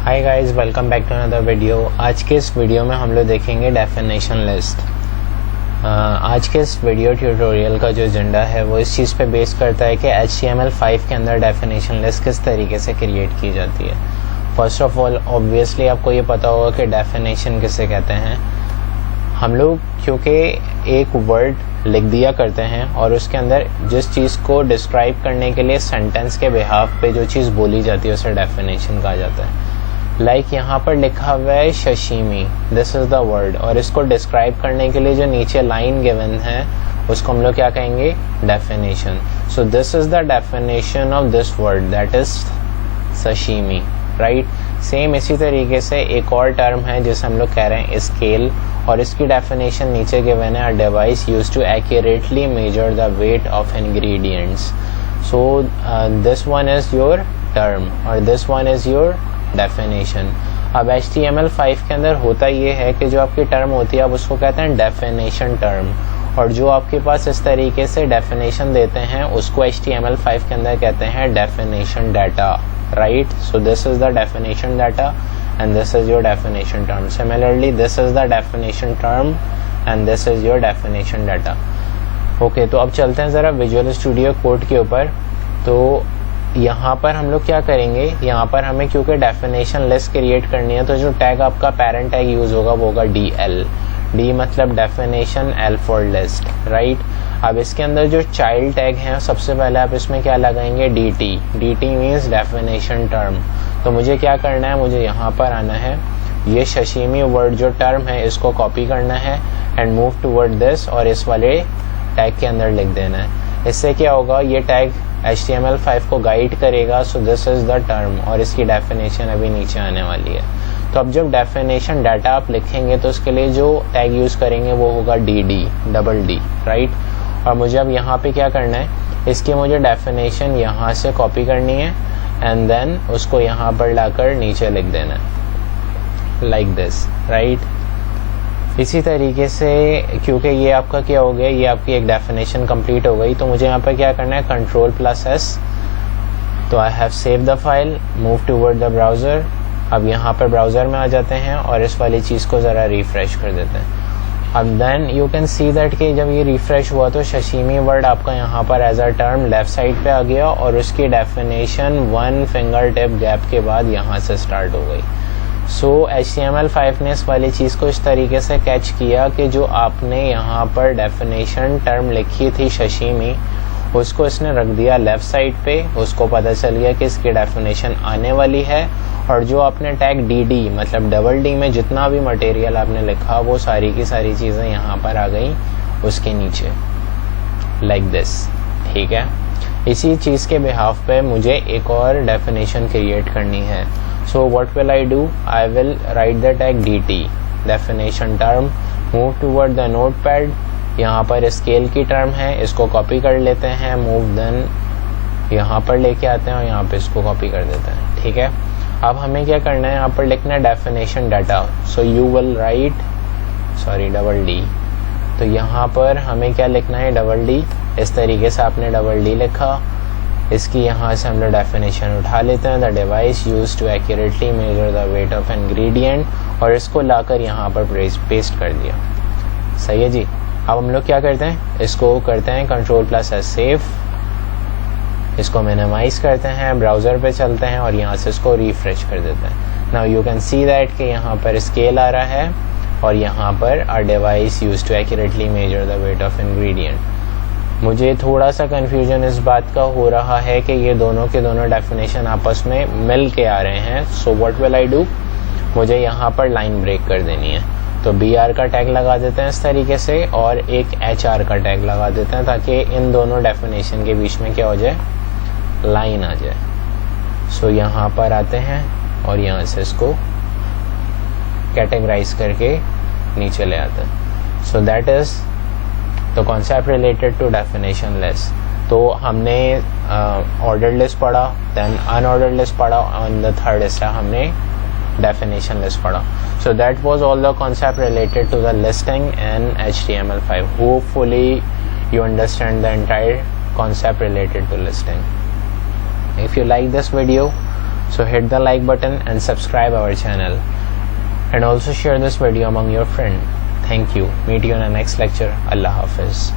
Hi guys, welcome back to another video. आज के इस वीडियो में हम लोग देखेंगे डेफिनेशन लिस्ट। आज के इस वीडियो ट्यूटोरियल का जो एजेंडा है वो इस चीज़ पे बेस करता है कि HTML5 के अंदर डेफिनेशन लिस्ट किस तरीके से क्रिएट की जाती है। फर्स्ट ऑफ ऑल ऑब्वियसली आपको ये पता होगा कि डेफिनेशन किसे कहते हैं। हम लोग क्योंकि एक वर्ड लिख दिया करते हैं और उसके अंदर जिस चीज़ को डिस्क्राइब करने के लिए सेंटेंस के बिहाफ पे जो चीज़ बोली जाती है उसे डेफिनेशन कहा जाता है। लाइक यहाँ पर लिखा हुआ है शशीमी, दिस इज द वर्ड, और इसको डिस्क्राइब करने के लिए जो नीचे लाइन गिवन है उसको हम लोग क्या कहेंगे, definition. So this is the definition of this word, that is sashimi, right. Same इसी तरीके से एक और टर्म है जिसे हम लोग कह रहे हैं स्केल, और इसकी डेफिनेशन नीचे गिवन है, a device used to accurately measure the weight of ingredients. So this one is your term और this one is your definition. अब HTML5 के अंदर होता ये है कि जो आपकी टर्म होती है आप उसको कहते हैं डेफिनेशन टर्म, और जो आपके पास इस तरीके से डेफिनेशन देते हैं उसको HTML5 के अंदर कहते हैं definition data, right. So this is the definition data and this is your definition term. Similarly this is the definition term and this is your definition data. Okay, तो अब चलते हैं ज़रा विजुअल स्टूडियो कोड के ऊपर। तो यहाँ पर हम लोग क्या करेंगे, यहाँ पर हमें क्योंकि डेफिनेशन लिस्ट क्रिएट करनी है तो जो टैग आपका पेरेंट टैग यूज होगा वो होगा DL। D मतलब definition, L for list, right. अब इसके अंदर जो चाइल्ड टैग है सबसे पहले आप इसमें क्या लगाएंगे, DT। DT means definition term. तो मुझे क्या करना है, मुझे यहाँ पर आना है, ये शशीमी वर्ड जो टर्म है इसको कॉपी करना है एंड मूव टूवर्ड दिस और इस वाले टैग के अंदर लिख देना है। इससे क्या होगा, ये टैग HTML5 को गाइड करेगा। सो दिस इज द टर्म और इसकी डेफिनेशन अभी नीचे आने वाली है। तो अब जब डेफिनेशन डाटा आप लिखेंगे तो उसके लिए जो टैग यूज करेंगे वो होगा DD, डबल D, राइट। और मुझे अब यहाँ पे क्या करना है, इसकी मुझे डेफिनेशन यहाँ से कॉपी करनी है एंड देन उसको यहाँ पर लाकर नीचे लिख देना है, लाइक दिस, राइट। इसी तरीके से क्योंकि ये आपका क्या हो गया, ये आपकी एक डेफिनेशन कंप्लीट हो गई, तो मुझे यहाँ पर क्या करना है, Ctrl+S। तो I have save the file, move toward the browser. अब यहाँ पर ब्राउज़र में आ जाते हैं और इस वाली चीज़ को ज़रा रिफ़्रेश कर देते हैं। अब then you can see that कि जब ये रिफ़्रेश हुआ तो शशीमी वर्ड आपका यहाँ पर as a term left side पे आ गया और उसकी डेफिनेशन 1 फिंगर टिप गैप के बाद यहाँ से स्टार्ट हो गई। सो HTML5 ने इस वाली चीज़ को इस तरीके से कैच किया कि जो आपने यहाँ पर डेफिनेशन टर्म लिखी थी शशीमी, उसको इसने रख दिया लेफ़्ट साइड पे। उसको पता चल गया कि इसकी डेफिनेशन आने वाली है और जो आपने टैग DD मतलब डबल D में जितना भी मटेरियल आपने लिखा वो सारी की सारी चीज़ें यहाँ पर आ गई उसके नीचे, लाइक दिस, ठीक है। इसी चीज़ के बिहाफ पे मुझे एक और डेफिनेशन क्रिएट करनी है। So what will I do? I will write the tag DT, definition term, move toward the notepad। यहाँ पर स्केल की टर्म है, इसको कॉपी कर लेते हैं, मूव देन यहाँ पर लेके आते हैं और यहाँ पे इसको कॉपी कर देते हैं, ठीक है। अब हमें क्या करना है, यहाँ पर लिखना है definition data. So you will write, sorry double D। तो यहाँ पर हमें क्या लिखना है, डबल D। इस तरीके से आपने डबल D लिखा, इसकी यहाँ से हम लोग डेफिनेशन उठा लेते हैं, the device use to accurately measure the weight of ingredient, और इसको लाकर यहाँ पर पेस्ट कर दिया, सही है जी। अब हम लोग क्या करते हैं, इसको करते हैं Ctrl+S सेव, इसको मिनिमाइज करते हैं, ब्राउज़र पे चलते हैं और यहाँ से इसको रिफ्रेश कर देते हैं। Now you can see that कि यहाँ पर स्केल आ रहा है और यहाँ पर our device use to accurately measure the weight of ingredient. मुझे थोड़ा सा कन्फ्यूजन इस बात का हो रहा है कि ये दोनों के दोनों डेफिनेशन आपस में मिल के आ रहे हैं। So what will I do, मुझे यहाँ पर लाइन ब्रेक कर देनी है। तो BR का टैग लगा देते हैं इस तरीके से और एक HR का टैग लगा देते हैं ताकि इन दोनों डेफिनेशन के बीच में क्या हो जाए, लाइन आ जाए। सो यहाँ पर आते हैं और यहाँ से इसको कैटेगराइज करके नीचे ले आते हैं। सो दैट इज़ तो concept related to definition list. तो हमने ऑर्डर लिस्ट पढ़ा, देन अनऑर्डर लिस्ट पढ़ा, ऑन द थर्ड स्टेप हमने डेफिनेशन लिस्ट पढ़ा। So that was all the concept related to the listing in HTML5। Hopefully you understand the entire concept related to listing. If you like this video, So hit the like button and subscribe our channel, and also share this video among your friends. Thank you. Meet you in the next lecture. Allah Hafiz.